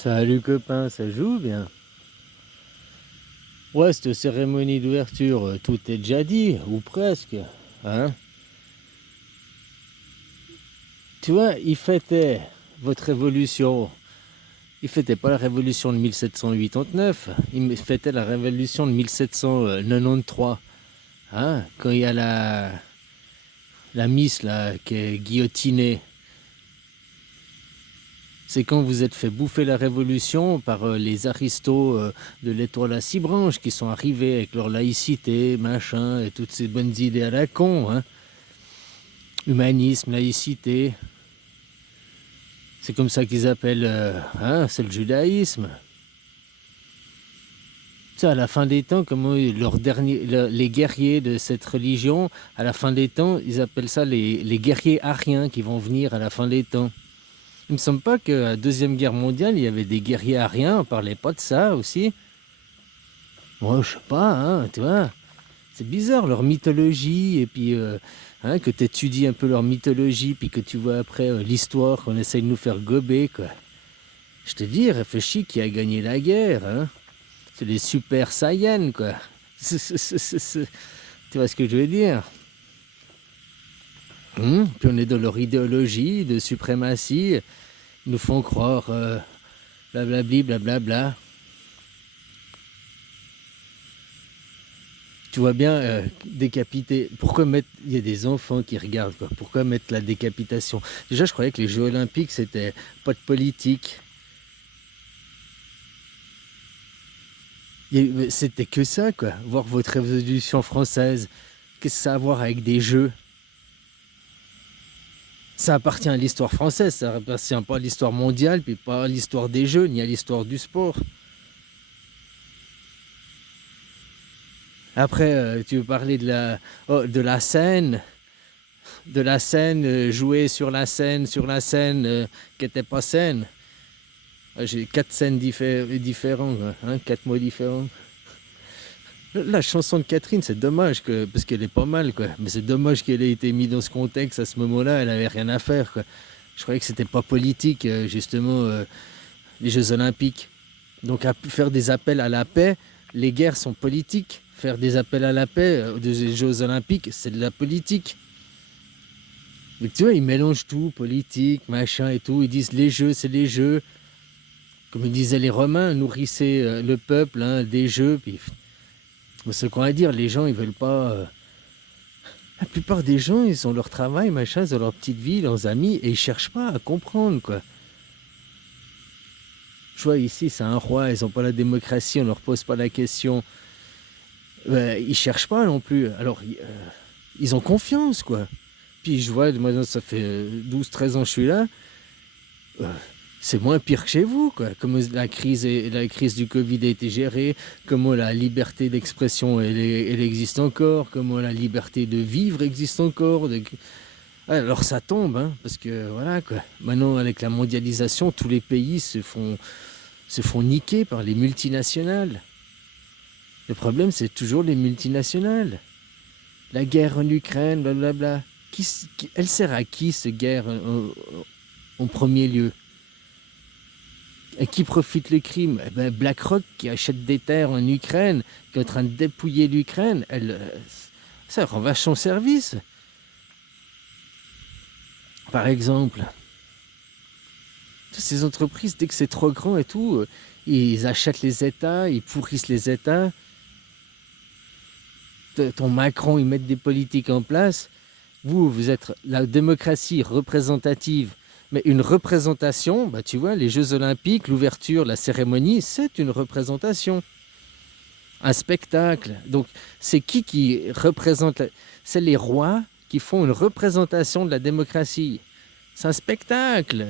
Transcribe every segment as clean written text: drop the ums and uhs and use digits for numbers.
Salut copain, ça joue bien? Ouais, cette cérémonie d'ouverture, tout est déjà dit, ou presque, hein? Tu vois, ils fêtaient votre révolution. Ils fêtaient pas la révolution de 1789, ils fêtaient la révolution de 1793, hein? Quand il y a la miss là qui est guillotinée. C'est quand vous êtes fait bouffer la révolution par les aristos de l'étoile à six branches qui sont arrivés avec leur laïcité, machin, et toutes ces bonnes idées à la con, hein. Humanisme, laïcité. C'est comme ça qu'ils appellent, hein, c'est le judaïsme. Tu sais, à la fin des temps, comment les guerriers de cette religion, à la fin des temps, ils appellent ça les guerriers ariens qui vont venir à la fin des temps. Il me semble pas qu'à la Deuxième Guerre mondiale, il y avait des guerriers ariens, on parlait pas de ça aussi. Moi, je sais pas, hein, tu vois. C'est bizarre leur mythologie, et puis hein, que tu étudies un peu leur mythologie, puis que tu vois après l'histoire qu'on essaye de nous faire gober, quoi. Je te dis, réfléchis qui a gagné la guerre, hein. C'est les super saiyans, quoi. Tu vois ce que je veux dire? Puis on est dans leur idéologie de suprématie, ils nous font croire blablabli, blablabla. Tu vois bien, décapiter. Pourquoi mettre. Il y a des enfants qui regardent, quoi. Pourquoi mettre la décapitation? Déjà, je croyais que les Jeux Olympiques, c'était pas de politique. C'était que ça, quoi. Voir votre révolution française. Qu'est-ce que ça a à voir avec des jeux? Ça appartient à l'histoire française, ça appartient pas à l'histoire mondiale, puis pas à l'histoire des jeux, ni à l'histoire du sport. Après, tu veux parler de la scène, jouée sur la scène, qui n'était pas scène. J'ai quatre scènes différentes, hein, quatre mots différents. La chanson de Catherine, c'est dommage parce qu'elle est pas mal, quoi. Mais c'est dommage qu'elle ait été mise dans ce contexte à ce moment-là. Elle avait rien à faire, quoi. Je croyais que c'était pas politique, justement, les Jeux Olympiques. Donc à faire des appels à la paix, les guerres sont politiques. Faire des appels à la paix des Jeux Olympiques, c'est de la politique. Mais tu vois, ils mélangent tout, politique, machin et tout. Ils disent les jeux, c'est les jeux. Comme ils disaient les Romains, nourrissez le peuple, hein, des jeux. Puis, c'est quoi à dire, les gens, ils veulent pas. La plupart des gens, ils ont leur travail, machin, ils ont leur petite vie, leurs amis, et ils cherchent pas à comprendre, quoi. Je vois ici, c'est un roi, ils ont pas la démocratie, on leur pose pas la question. Ils cherchent pas non plus. Alors, ils ont confiance, quoi. Puis je vois, moi, ça fait 12-13 ans que je suis là. C'est moins pire que chez vous, quoi. Comment la crise du Covid a été gérée, comment la liberté d'expression elle existe encore, comment la liberté de vivre existe encore. Alors ça tombe, hein, parce que voilà, quoi. Maintenant, avec la mondialisation, tous les pays se font niquer par les multinationales. Le problème, c'est toujours les multinationales. La guerre en Ukraine, blablabla. Elle sert à qui, cette guerre, en premier lieu? Et qui profite le crime? Eh ben, BlackRock qui achète des terres en Ukraine, qui est en train de dépouiller l'Ukraine, ça rend vachement service. Par exemple, toutes ces entreprises, dès que c'est trop grand et tout, ils achètent les États, ils pourrissent les États. Ton Macron, ils mettent des politiques en place. Vous êtes la démocratie représentative. Mais une représentation, bah tu vois, les Jeux Olympiques, l'ouverture, la cérémonie, c'est une représentation. Un spectacle. Donc, c'est qui représente C'est les rois qui font une représentation de la démocratie. C'est un spectacle.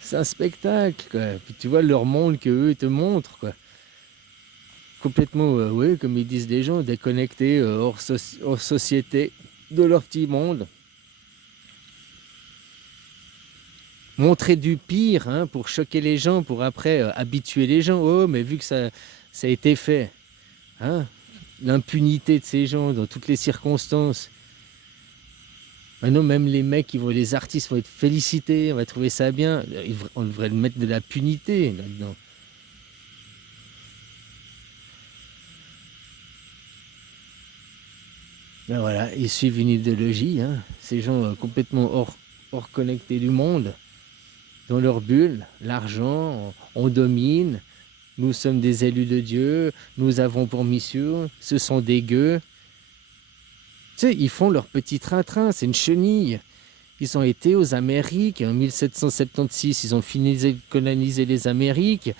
C'est un spectacle, quoi. Puis tu vois leur monde qu'eux te montrent, quoi. Complètement, oui, comme ils disent les gens, déconnectés, hors société, de leur petit monde. Montrer du pire, hein, pour choquer les gens, pour après habituer les gens. Oh, mais vu que ça a été fait, hein, l'impunité de ces gens dans toutes les circonstances. Maintenant, même les mecs, les artistes vont être félicités, on va trouver ça bien. On devrait mettre de la punité là-dedans. Ben voilà, ils suivent une idéologie, hein. Ces gens complètement hors connectés du monde, dans leur bulle, l'argent, on domine, nous sommes des élus de Dieu, nous avons pour mission, ce sont des gueux. Tu sais, ils font leur petit train-train, c'est une chenille. Ils ont été aux Amériques en 1776, ils ont fini de coloniser les Amériques,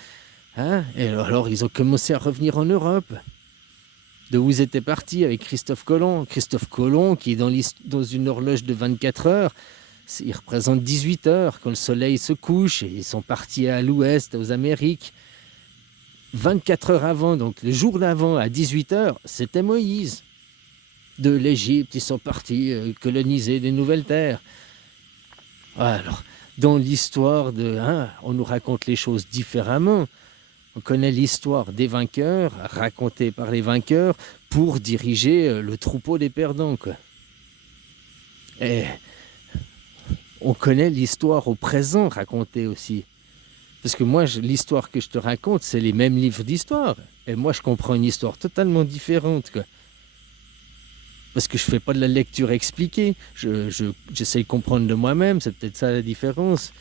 hein, et alors ils ont commencé à revenir en Europe. De où ils étaient partis avec Christophe Colomb. Christophe Colomb, qui est dans une horloge de 24 heures, il représente 18 heures quand le soleil se couche, et ils sont partis à l'ouest, aux Amériques. 24 heures avant, donc le jour d'avant, à 18 heures, c'était Moïse. De l'Égypte, ils sont partis coloniser des nouvelles terres. Alors, dans l'histoire on nous raconte les choses différemment. On connaît l'histoire des vainqueurs, racontée par les vainqueurs, pour diriger le troupeau des perdants, quoi. Et on connaît l'histoire au présent racontée aussi. Parce que moi, l'histoire que je te raconte, c'est les mêmes livres d'histoire. Et moi, je comprends une histoire totalement différente, quoi. Parce que je ne fais pas de la lecture expliquée. J'essaie de comprendre de moi-même, c'est peut-être ça la différence.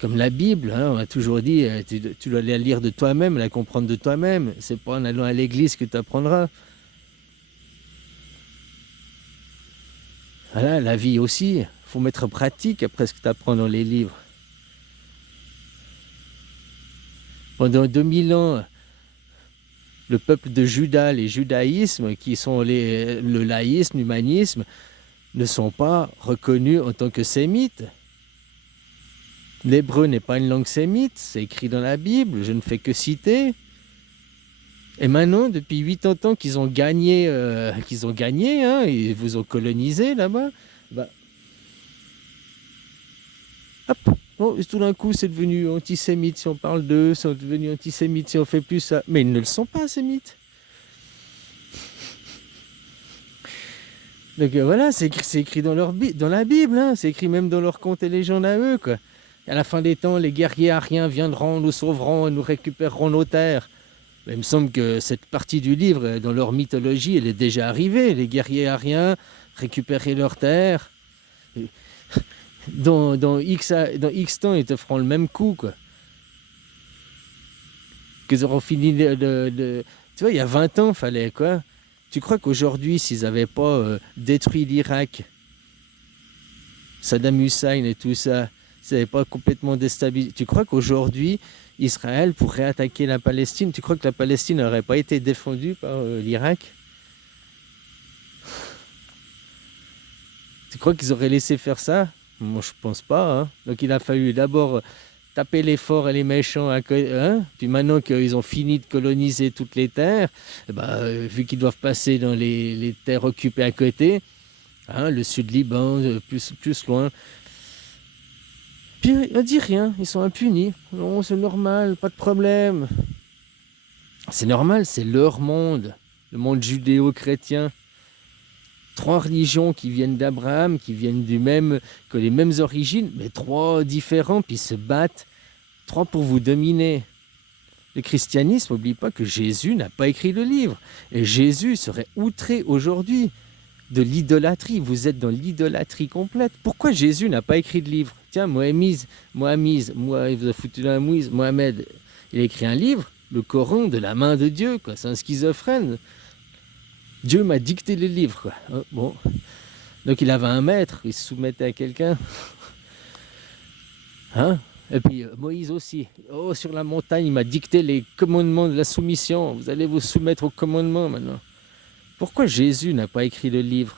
Comme la Bible, hein, on a toujours dit, tu dois la lire de toi-même, la comprendre de toi-même. C'est pas en allant à l'église que tu apprendras. Voilà, la vie aussi. Il faut mettre en pratique après ce que tu apprends dans les livres. Pendant 2000 ans, le peuple de Juda, les judaïsmes, qui sont le laïsme, l'humanisme, ne sont pas reconnus en tant que sémites. L'hébreu n'est pas une langue sémite, c'est écrit dans la Bible, je ne fais que citer. Et maintenant, depuis 80 ans qu'ils ont gagné, hein, ils vous ont colonisé là-bas, hop, bon, tout d'un coup c'est devenu antisémite si on parle d'eux, c'est devenu antisémite si on fait plus ça. Mais ils ne le sont pas, sémites. Donc voilà, c'est écrit dans la Bible, hein, c'est écrit même dans leurs contes et légendes à eux, quoi. Et à la fin des temps, les guerriers ariens viendront, nous sauveront et nous récupéreront nos terres. Mais il me semble que cette partie du livre, dans leur mythologie, elle est déjà arrivée. Les guerriers ariens récupérer leurs terres. Dans X temps, ils te feront le même coup, quoi. Qu'ils auront fini Tu vois, il y a 20 ans, fallait quoi. Tu crois qu'aujourd'hui, s'ils n'avaient pas détruit l'Irak, Saddam Hussein et tout ça, s'ils n'avaient pas complètement déstabilisé, tu crois qu'aujourd'hui, Israël pourrait attaquer la Palestine? Tu crois que la Palestine n'aurait pas été défendue par l'Irak? Tu crois qu'ils auraient laissé faire ça? Moi, je pense pas, hein. Donc, il a fallu d'abord taper les forts et les méchants, hein. Puis maintenant qu'ils ont fini de coloniser toutes les terres, vu qu'ils doivent passer dans les terres occupées à côté, hein, le sud Liban, plus loin, puis on dit rien, ils sont impunis. Non, c'est normal, pas de problème. C'est normal, c'est leur monde, le monde judéo-chrétien. 3 religions qui viennent d'Abraham, qui viennent que les mêmes origines, mais 3 différents, puis se battent. 3 pour vous dominer. Le christianisme, n'oublie pas que Jésus n'a pas écrit le livre. Et Jésus serait outré aujourd'hui de l'idolâtrie. Vous êtes dans l'idolâtrie complète. Pourquoi Jésus n'a pas écrit de livre? Tiens, Mohamed, il vous a foutu dans la mouise. Mohamed, il a écrit un livre, le Coran, de la main de Dieu, quoi. C'est un schizophrène. Dieu m'a dicté le livre, quoi. Oh, bon. Donc il avait un maître, il se soumettait à quelqu'un. Hein? Et puis Moïse aussi. Oh, sur la montagne, il m'a dicté les commandements de la soumission. Vous allez vous soumettre aux commandements maintenant. Pourquoi Jésus n'a pas écrit le livre?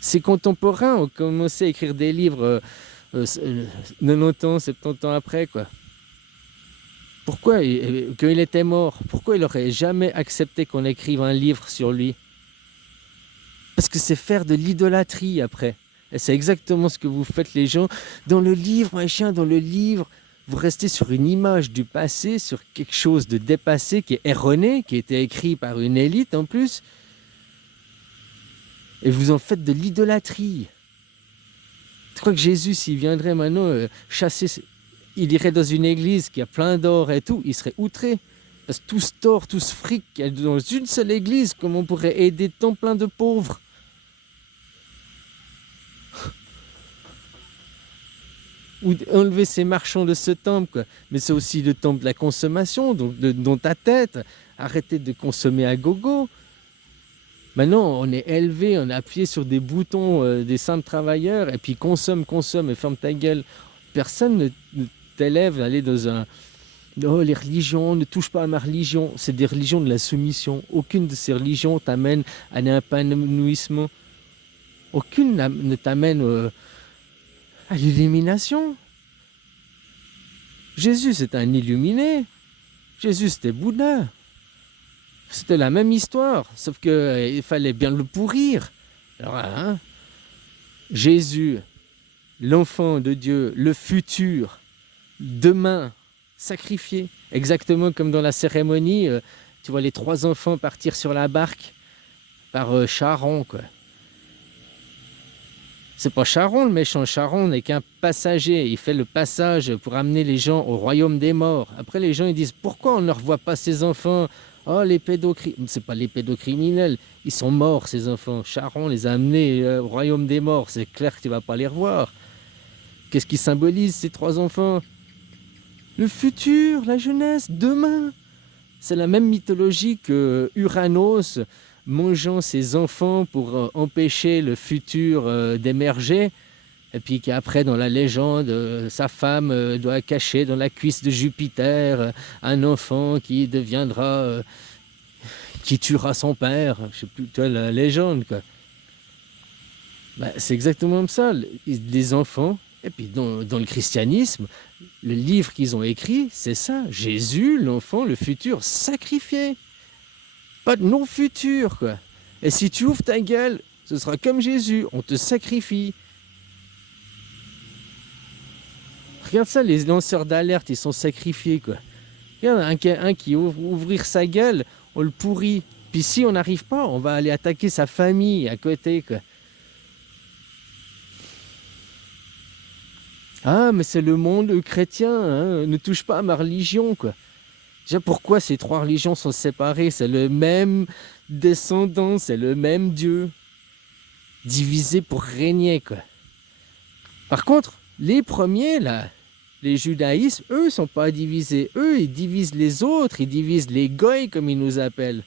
Ses contemporains ont commencé à écrire des livres 90 ans, 70 ans après, quoi. Pourquoi, quand il était mort, pourquoi il n'aurait jamais accepté qu'on écrive un livre sur lui? Parce que c'est faire de l'idolâtrie après. Et c'est exactement ce que vous faites les gens. Dans le livre, dans le livre, vous restez sur une image du passé, sur quelque chose de dépassé, qui est erroné, qui a été écrit par une élite en plus. Et vous en faites de l'idolâtrie. Tu crois que Jésus, s'il viendrait maintenant chasser, il irait dans une église qui a plein d'or et tout, il serait outré. Parce que tout ce or, tout ce fric qu'il y a dans une seule église, comment on pourrait aider tant plein de pauvres? Ou enlever ces marchands de ce temple, quoi. Mais c'est aussi le temple de la consommation, donc dans ta tête. Arrêtez de consommer à gogo. Maintenant, on est élevé, on est appuyé sur des boutons des simples travailleurs, et puis consomme, et ferme ta gueule. Personne ne t'élève à aller dans un... Oh, les religions, ne touche pas à ma religion. C'est des religions de la soumission. Aucune de ces religions t'amène à un épanouissement. Aucune ne t'amène à l'illumination. Jésus, c'est un illuminé. Jésus, c'était Bouddha. C'était la même histoire, sauf qu'il fallait bien le pourrir. Alors, hein, Jésus, l'enfant de Dieu, le futur, demain, sacrifié. Exactement comme dans la cérémonie, tu vois les 3 enfants partir sur la barque par Charon, quoi. C'est pas Charon le méchant, Charon n'est qu'un passager. Il fait le passage pour amener les gens au royaume des morts. Après, les gens ils disent pourquoi on ne revoit pas ces enfants? Oh, les pédocriminels. C'est pas les pédocriminels, ils sont morts ces enfants. Charon les a amenés au royaume des morts. C'est clair que tu vas pas les revoir. Qu'est-ce qui symbolise ces 3 enfants? Le futur, la jeunesse, demain. C'est la même mythologie que Uranos mangeant ses enfants pour empêcher le futur d'émerger. Et puis qu'après, dans la légende, sa femme doit cacher dans la cuisse de Jupiter un enfant qui deviendra... qui tuera son père. Je sais plus, tu vois, la légende, quoi. Ben, c'est exactement comme ça. Les enfants... Et puis dans le christianisme, le livre qu'ils ont écrit, c'est ça. Jésus, l'enfant, le futur, sacrifié. Pas de non-futur, quoi. Et si tu ouvres ta gueule, ce sera comme Jésus, on te sacrifie. Regarde ça, les lanceurs d'alerte, ils sont sacrifiés, quoi. Regarde, un qui ouvrir sa gueule, on le pourrit. Puis si on n'arrive pas, on va aller attaquer sa famille à côté, quoi. Ah, mais c'est le monde chrétien, hein, ne touche pas à ma religion, quoi. Déjà, pourquoi ces 3 religions sont séparées? C'est le même descendant, c'est le même Dieu, divisé pour régner, quoi. Par contre, les premiers, là, les judaïsmes, eux, sont pas divisés. Eux, ils divisent les autres, ils divisent les goïs, comme ils nous appellent.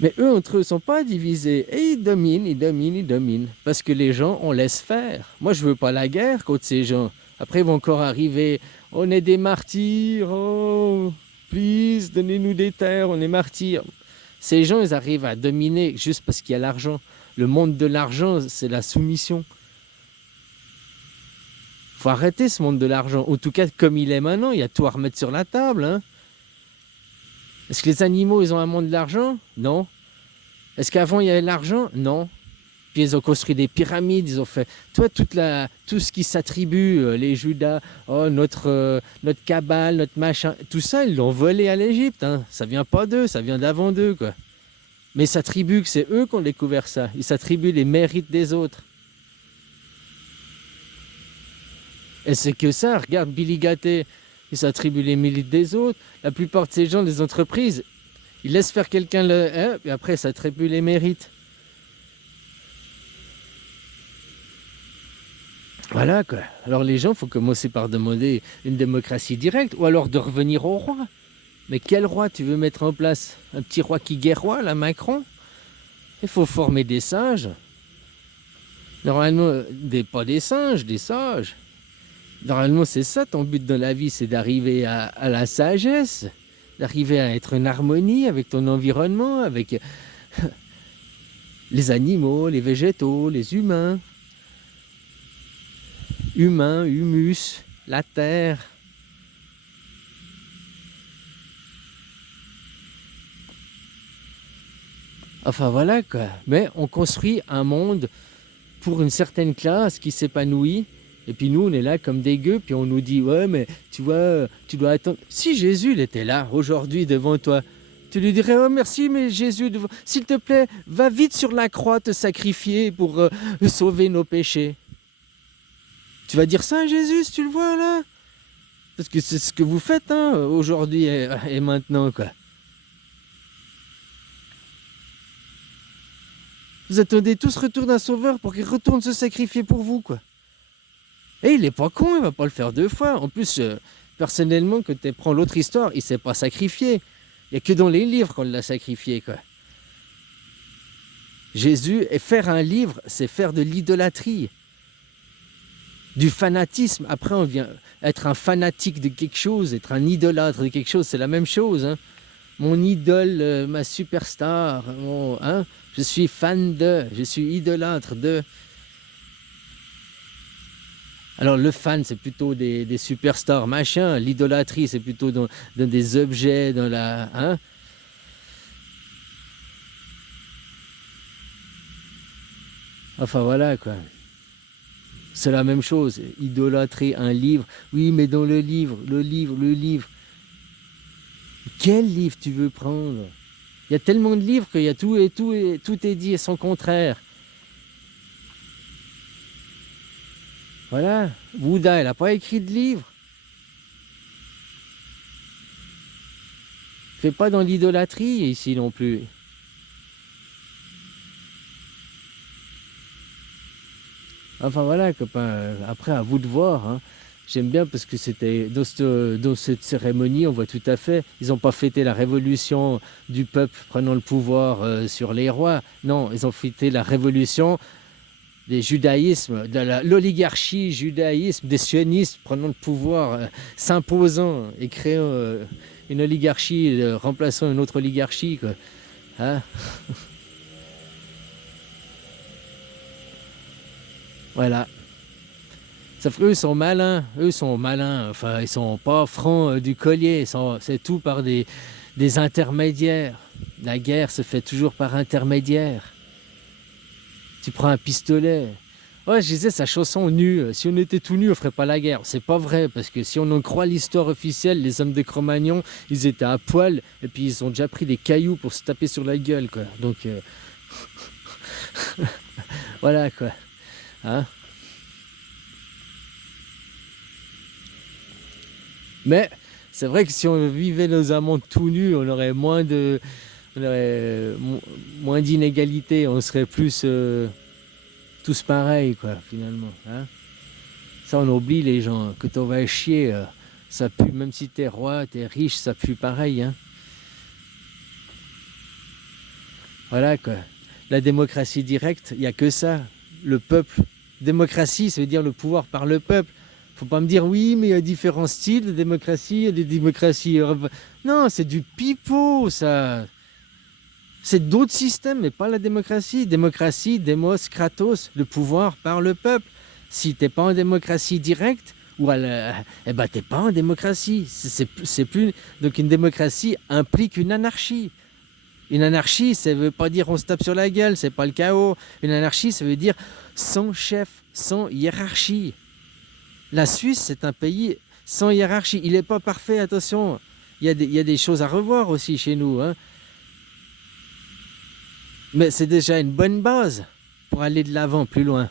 Mais eux, entre eux, sont pas divisés. Et ils dominent. Parce que les gens, on laisse faire. Moi, je veux pas la guerre contre ces gens. Après, ils vont encore arriver. On est des martyrs. Oh, please, donnez-nous des terres. On est martyrs. Ces gens, ils arrivent à dominer juste parce qu'il y a l'argent. Le monde de l'argent, c'est la soumission. Faut arrêter ce monde de l'argent. En tout cas, comme il est maintenant, il y a tout à remettre sur la table, hein. Est-ce que les animaux, ils ont un monde de l'argent? Non. Est-ce qu'avant, il y avait l'argent? Non. Puis ils ont construit des pyramides, ils ont fait... Toi, tout ce qui s'attribue, les Judas, oh, notre cabale, notre machin, tout ça, ils l'ont volé à l'Égypte, hein. Ça vient pas d'eux, ça vient d'avant d'eux, quoi. Mais ils s'attribuent que c'est eux qui ont découvert ça. Ils s'attribuent les mérites des autres. Et c'est que ça, regarde Billy Gatté. Ils s'attribuent les mérites des autres. La plupart de ces gens des entreprises, ils laissent faire quelqu'un et après, ils s'attribuent les mérites. Voilà, quoi. Alors les gens, il faut commencer par demander une démocratie directe ou alors de revenir au roi. Mais quel roi tu veux mettre en place? Un petit roi qui guerroie, là, Macron? Il faut former des sages. Normalement, pas des singes, des sages. Normalement, c'est ça ton but dans la vie, c'est d'arriver à la sagesse, d'arriver à être en harmonie avec ton environnement, avec les animaux, les végétaux, les humains. Humain, humus, la terre. Enfin voilà, quoi. Mais on construit un monde pour une certaine classe qui s'épanouit. Et puis nous, on est là comme des gueux, puis on nous dit « Ouais, mais tu vois, tu dois attendre... » Si Jésus il était là, aujourd'hui, devant toi, Tu lui dirais, oh merci, mais Jésus, s'il te plaît, va vite sur la croix te sacrifier pour sauver nos péchés. Tu vas dire ça à Jésus si tu le vois là? Parce que c'est ce que vous faites hein, aujourd'hui et maintenant, quoi. Vous attendez tous retour d'un sauveur pour qu'il retourne se sacrifier pour vous, quoi. Et il est pas con, il va pas le faire 2 fois. En plus, personnellement, quand tu prends l'autre histoire, il s'est pas sacrifié. Il n'y a que dans les livres qu'on l'a sacrifié, quoi. Jésus, et faire un livre, c'est faire de l'idolâtrie, du fanatisme. Après, on vient être un fanatique de quelque chose, être un idolâtre de quelque chose, c'est la même chose. Hein. Mon idole, ma superstar, je suis fan de, je suis idolâtre de. Alors le fan, c'est plutôt des superstars, machin. L'idolâtrie, c'est plutôt dans des objets, dans la... Hein. Enfin voilà, quoi. C'est la même chose. Idolâtrer un livre. Oui, mais dans le livre. Quel livre tu veux prendre? Il y a tellement de livres qu'il y a tout est dit et son contraire. Voilà. Bouddha, elle n'a pas écrit de livre. Fais pas dans l'idolâtrie ici non plus. Enfin voilà, copains. Après, à vous de voir. Hein. J'aime bien parce que c'était dans cette cérémonie, on voit tout à fait. Ils n'ont pas fêté la révolution du peuple prenant le pouvoir sur les rois. Non, ils ont fêté la révolution des judaïsmes, de l'oligarchie judaïsme, des sionistes prenant le pouvoir, s'imposant et créant une oligarchie, remplaçant une autre oligarchie, quoi. Hein. Voilà. Sauf qu'eux sont malins, enfin ils sont pas francs du collier, c'est tout par des intermédiaires. La guerre se fait toujours par intermédiaire. Tu prends un pistolet. Ouais, je disais sa chanson nu. Si on était tout nu, on ferait pas la guerre. C'est pas vrai, parce que si on en croit l'histoire officielle, les hommes de Cro-Magnon, ils étaient à poil, et puis ils ont déjà pris des cailloux pour se taper sur la gueule, quoi. Donc, voilà, quoi. Hein? Mais c'est vrai que si on vivait nos amants tout nus, on aurait moins d'inégalités, on serait plus tous pareils, quoi, finalement. Hein. Ça, on oublie les gens. Quand on va chier, ça pue, même si t'es roi, t'es riche, ça pue pareil. Hein. Voilà, quoi. La démocratie directe, il n'y a que ça. Le peuple. Démocratie, ça veut dire le pouvoir par le peuple. Faut pas me dire oui, mais il y a différents styles de démocratie, il y a des démocraties. Non, c'est du pipeau, ça. C'est d'autres systèmes, mais pas la démocratie. Démocratie, démos, kratos, le pouvoir par le peuple. Si t'es pas en démocratie directe, eh ben t'es pas en démocratie. C'est plus. Donc une démocratie implique une anarchie. Une anarchie, ça veut pas dire on se tape sur la gueule, c'est pas le chaos. Une anarchie, ça veut dire sans chef, sans hiérarchie. La Suisse, c'est un pays sans hiérarchie. Il n'est pas parfait, attention. Il y a des choses à revoir aussi chez nous. Hein. Mais c'est déjà une bonne base pour aller de l'avant, plus loin.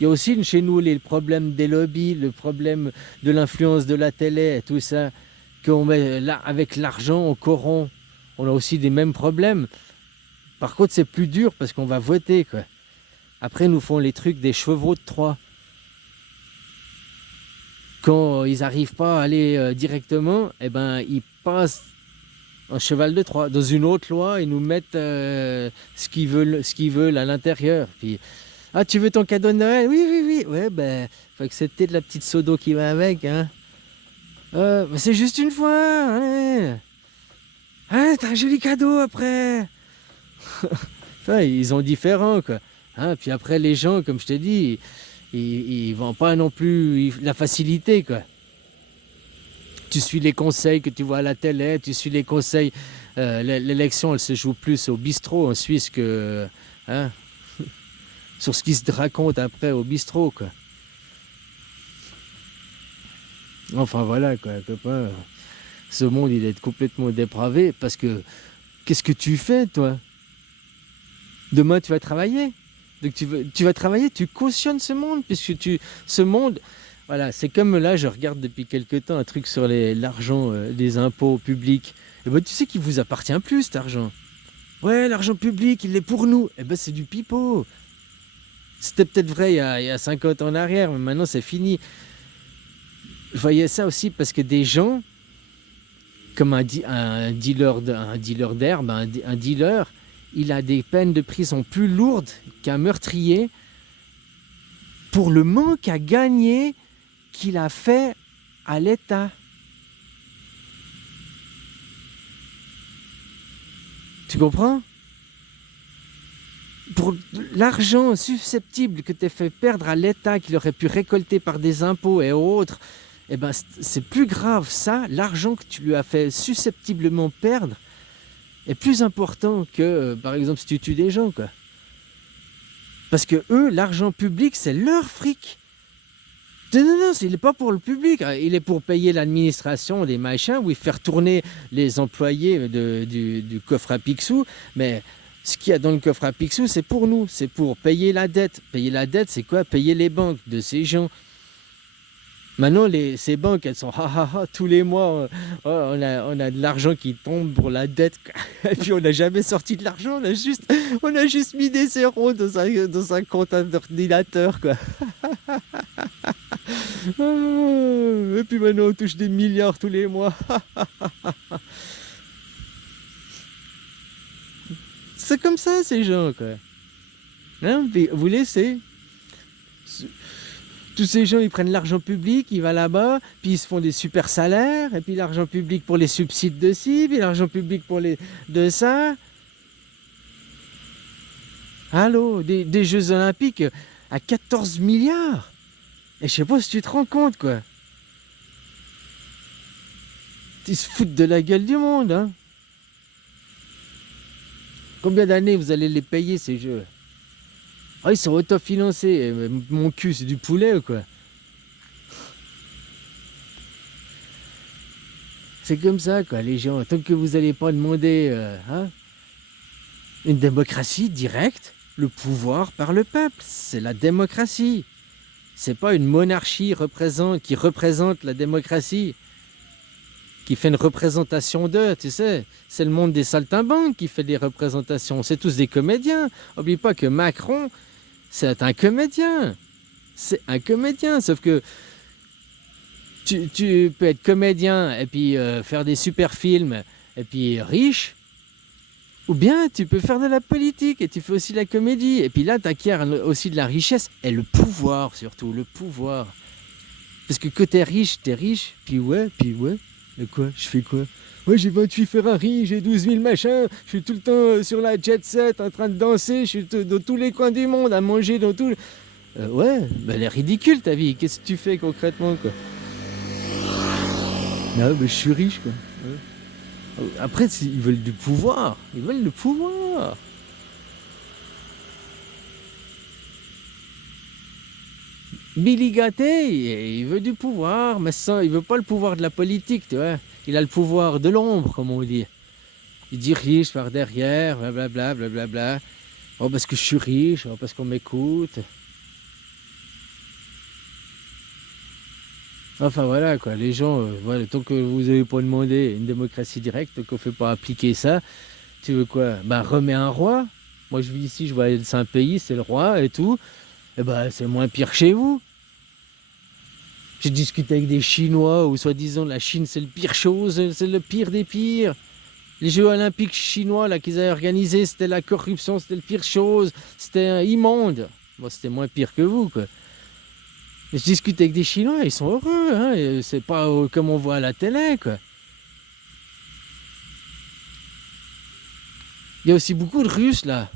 Il y a aussi chez nous les problèmes des lobbies, le problème de l'influence de la télé, tout ça. Qu'on met là, avec l'argent, on corrompt. On a aussi des mêmes problèmes. Par contre, c'est plus dur parce qu'on va voter, quoi. Après, nous font les trucs des chevaux de Troie. Quand ils n'arrivent pas à aller directement, eh ben, ils passent un cheval de Troie. Dans une autre loi, ils nous mettent ce qu'ils veulent à l'intérieur. Puis, ah, tu veux ton cadeau de Noël? Oui. Ouais, ben, faut accepter de la petite sodo qui va avec, hein. C'est juste une fois, allez. Ah, t'as un joli cadeau après. Enfin, ils sont différents, quoi. Hein, puis après, les gens, comme je t'ai dit, ils vendent pas non plus la facilité, quoi. Tu suis les conseils que tu vois à la télé, tu suis les conseils. L'élection, elle se joue plus au bistrot en Suisse que hein, sur ce qui se raconte après au bistrot, quoi. Enfin voilà, quoi, copain. Ce monde, il est complètement dépravé parce que qu'est-ce que tu fais, toi? Demain, tu vas travailler. Donc tu vas travailler, tu cautionnes ce monde, puisque ce monde, voilà, c'est comme là, je regarde depuis quelque temps un truc sur l'argent des impôts publics. Et ben tu sais qu'il vous appartient plus cet argent. Ouais, l'argent public, il est pour nous. Et ben c'est du pipeau. C'était peut-être vrai il y a 50 ans en arrière, mais maintenant c'est fini. Je voyais ça aussi parce que des gens, comme un dealer d'herbe, un dealer, il a des peines de prison plus lourdes qu'un meurtrier pour le manque à gagner qu'il a fait à l'État. Tu comprends? Pour l'argent susceptible que tu as fait perdre à l'État, qu'il aurait pu récolter par des impôts et autres, eh ben, c'est plus grave ça, l'argent que tu lui as fait susceptiblement perdre est plus important que, par exemple, si tu tues des gens, quoi. Parce que eux, l'argent public, c'est leur fric. Non, il n'est pas pour le public, il est pour payer l'administration, les machins, oui, faire tourner les employés du coffre à Picsou, mais ce qu'il y a dans le coffre à Picsou, c'est pour nous, c'est pour payer la dette. Payer la dette, c'est quoi? Payer les banques de ces gens. Maintenant, ces banques, elles sont tous les mois, on a de l'argent qui tombe pour la dette. Et puis on n'a jamais sorti de l'argent, on a juste mis des zéros dans un compte d'ordinateur, quoi. Et puis maintenant, on touche des milliards tous les mois. C'est comme ça, ces gens, quoi. Hein? Puis vous laissez. Tous ces gens, ils prennent l'argent public, ils vont là-bas, puis ils se font des super salaires, et puis l'argent public pour les subsides de ci, puis l'argent public pour de ça. Allô, des Jeux Olympiques à 14 milliards. Et je sais pas si tu te rends compte, quoi. Ils se foutent de la gueule du monde, hein. Combien d'années vous allez les payer, ces jeux? Ah, ils sont autofinancés. Mon cul, c'est du poulet ou quoi? C'est comme ça, quoi, les gens. Tant que vous n'allez pas demander une démocratie directe, le pouvoir par le peuple. C'est la démocratie. C'est pas une monarchie qui représente la démocratie, qui fait une représentation d'eux, tu sais. C'est le monde des saltimbanques qui fait des représentations. C'est tous des comédiens. N'oublie pas que Macron, c'est un comédien. C'est un comédien, sauf que tu peux être comédien et puis faire des super films et puis riche, ou bien tu peux faire de la politique et tu fais aussi de la comédie. Et puis là, tu acquiers aussi de la richesse et le pouvoir, surtout, le pouvoir. Parce que quand t'es riche, puis ouais. Et quoi? Je fais quoi? Ouais, j'ai 28 Ferrari, j'ai 12 000 machins, je suis tout le temps sur la jet set en train de danser, je suis dans tous les coins du monde à manger dans tout. Ouais, bah elle est ridicule ta vie. Qu'est-ce que tu fais concrètement, quoi? Ah, mais je suis riche, quoi. Ouais. Après, ils veulent du pouvoir. Ils veulent le pouvoir. Billy Gatté, il veut du pouvoir, mais ça, il veut pas le pouvoir de la politique, tu vois. Il a le pouvoir de l'ombre, comme on dit. Il dit riche par derrière, blablabla, blablabla. Oh, parce que je suis riche, oh, parce qu'on m'écoute. Enfin voilà, quoi, les gens, voilà, tant que vous n'avez pas demandé une démocratie directe, tant qu'on ne fait pas appliquer ça, tu veux quoi? Bah remets un roi. Moi je vis ici, je vois c'est un pays, c'est le roi et tout. Et bah c'est moins pire que chez vous. J'ai discuté avec des Chinois où soi-disant la Chine c'est le pire chose, c'est le pire des pires. Les Jeux Olympiques chinois là qu'ils avaient organisés, c'était la corruption, c'était le pire chose, c'était immonde. Bon, c'était moins pire que vous, quoi. Je discute avec des Chinois, ils sont heureux, hein, et c'est pas comme on voit à la télé, quoi. Il y a aussi beaucoup de Russes, là.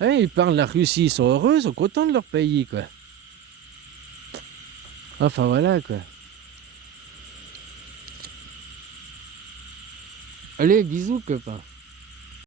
Ouais, ils parlent de la Russie, ils sont heureux, ils sont contents de leur pays, quoi. Enfin, voilà, quoi. Allez, bisous, copain.